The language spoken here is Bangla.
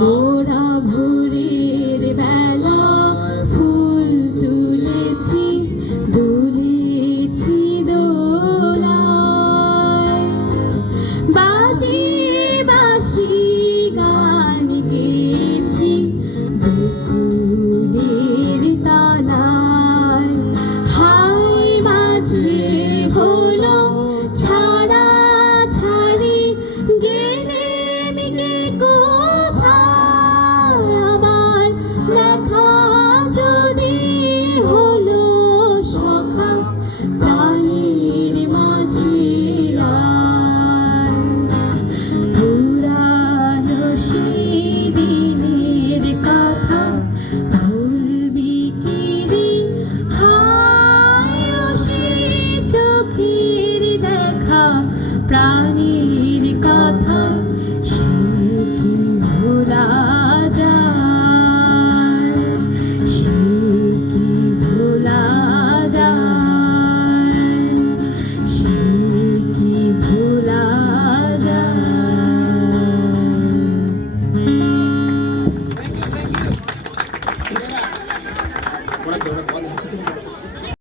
মোরা ভোরের বেলা ফুল তুলেছি, দুলেছি দোলায়, বাজিয়ে বাঁশি গান গেয়েছি বকুলের তলায়। হায় মাঝে হলো ছাড়া ছাড়ি, গেলেম কে কোথায়, আবার দেখা যদি হলো সখা প্রাণীর মাঝে আয়। পুরানো সেদিনের কথা ভুলবি কি রে, হায় সে চোখের দেখা প্রাণীর কথা, সে কি ভোলা যায়, সে কি ভোলা যায়, সে কি ভোলা যায়।